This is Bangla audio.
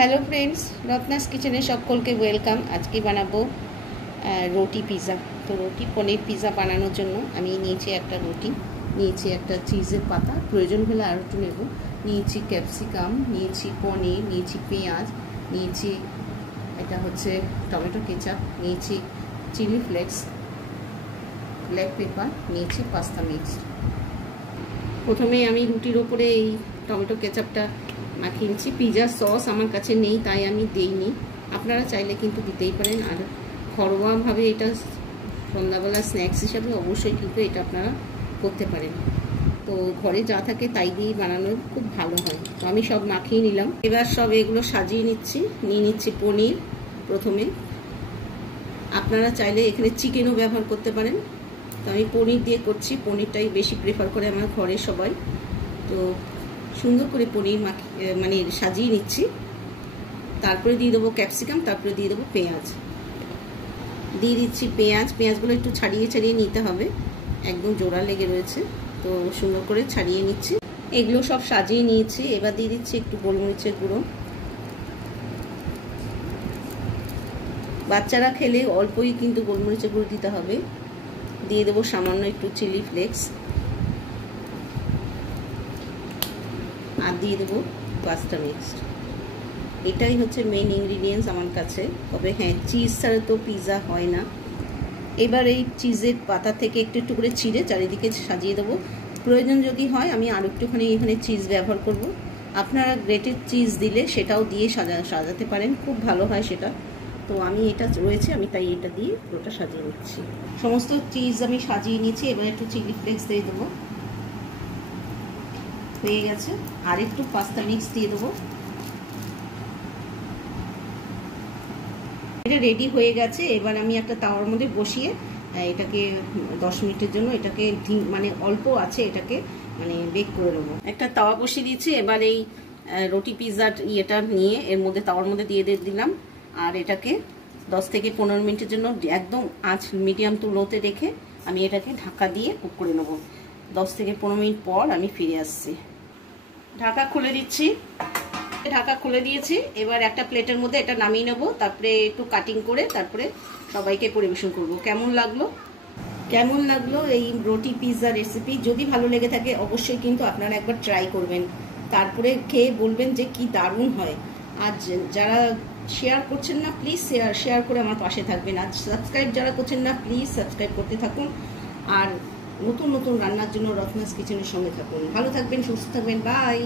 হ্যালো ফ্রেন্ডস, রত্নাস কিচেনে সকলকে ওয়েলকাম। আজকে বানাবো রুটি পিৎজা। তো রুটি পনির পিৎজা বানানোর জন্য আমি নিয়েছি একটা রুটি, নিয়েছি একটা চিজের পাতা, প্রয়োজন হলে আর একটু নেব, নিয়েছি ক্যাপসিকাম, নিয়েছি পনির, নিয়েছি পেঁয়াজ, নিয়েছি এটা হচ্ছে টমেটো কেচাপ, নিয়েছি চিলি ফ্লেক্স, ব্ল্যাক পেপার, নিয়েছি পাস্তা মিক্স। প্রথমে আমি রুটির ওপরে এই টমেটো কেচাপটা মাখিয়ে নিচ্ছি। পিৎজা সস আমার কাছে নেই তাই আমি দিইনি, আপনারা চাইলে কিন্তু দিতেই পারেন। আর ঘরোয়াভাবে এটা সন্ধ্যাবেলা স্ন্যাক্স হিসাবে অবশ্যই কিন্তু এটা আপনারা করতে পারেন। তো ঘরে যা থাকে তাই দিয়েই বানানো খুব ভালো হয়। তো আমি সব মাখিয়ে নিলাম, এবার সব এগুলো সাজিয়ে নিচ্ছি। নিয়ে নিচ্ছি পনির প্রথমে, আপনারা চাইলে এখানে চিকেনও ব্যবহার করতে পারেন। তো আমি পনির দিয়ে করছি, পনিরটাই বেশি প্রেফার করে আমার ঘরের সবাই। তো সুন্দর করে পনির মানে সাজিয়ে নিচ্ছি। তারপরে দিয়ে দেবো ক্যাপসিকাম, তারপরে দিয়ে দেবো পেঁয়াজ, দিয়ে দিচ্ছি পেঁয়াজগুলো একটু ছাড়িয়ে নিতে হবে, একদম জোড়া লেগে রয়েছে। তো সুন্দর করে ছাড়িয়ে নিচ্ছি। এগুলো সব সাজিয়ে নিয়েছি। এবার দিয়ে দিচ্ছি একটু গোলমরিচের গুঁড়ো। বাচ্চারা খেলে অল্পই কিন্তু গোলমরিচের গুঁড়ো দিতে হবে। দিয়ে দেবো সামান্য একটু চিলি ফ্লেক্স, আর দিয়ে দেবো পাস্তা মিক্স। এটাই হচ্ছে মেইন ইনগ্রিডিয়েন্টস আমার কাছে। তবে হ্যাঁ, চিজ ছাড়া তো পিৎজা হয় না। এবার এই চিজের পাতা থেকে একটু একটু করে ছিঁড়ে চারিদিকে সাজিয়ে দেবো। প্রয়োজন যদি হয় আমি আর একটুখানি এখানে চিজ ব্যবহার করব। আপনারা গ্রেটেড চিজ দিলে সেটাও দিয়ে সাজাতে পারেন, খুব ভালো হয় সেটা। তো আমি এটা রয়েছে, আমি তাই এটা দিয়ে পুরোটা সাজিয়ে নিচ্ছি। সমস্ত চিজ আমি সাজিয়ে নিয়েছি। এবার একটু চিলি ফ্লেক্স দিয়ে দেবো, হয়ে গেছে। আর একটু পাস্তা মিক্স দিয়ে দেবো। এটা রেডি হয়ে গেছে। এবার আমি একটা তাওয়ার মধ্যে বসিয়ে এটাকে 10 মিনিটের জন্য এটাকে মানে অল্প আছে এটাকে মানে বেক করে নেবো। একটা তাওয়া বসিয়ে দিয়েছি। এবার এই রুটি পিৎজার ইয়েটা নিয়ে এর মধ্যে তাওয়ার মধ্যে দিয়ে দিলাম, আর এটাকে 10 থেকে 15 মিনিটের জন্য একদম আঁচ মিডিয়াম টু লোতে রেখে আমি এটাকে ঢাকা দিয়ে কুক করে নেবো। 10 থেকে 15 মিনিট পর আমি ফিরে আসছি। ঢাকা খুলে দিচ্ছি। ঢাকা খুলে দিয়েছি। এবার একটা প্লেটের মধ্যে এটা নামিয়ে নেবো, তারপরে একটু কাটিং করে তারপরে সবাইকে পরিবেশন করব। কেমন লাগলো এই রুটি পিৎজা রেসিপি? যদি ভালো লেগে থাকে অবশ্যই কিন্তু আপনারা একবার ট্রাই করবেন, তারপরে খেয়ে বলবেন যে কি দারুণ হয়। আর যারা শেয়ার করছেন না প্লিজ শেয়ার করে আমার পাশে থাকবেন। আর সাবস্ক্রাইব যারা করছেন না প্লিজ সাবস্ক্রাইব করতে থাকুন। আর নতুন নতুন রান্নার জন্য রত্নাস কিচেনের সঙ্গে থাকুন। ভালো থাকবেন, সুস্থ থাকবেন, বাই।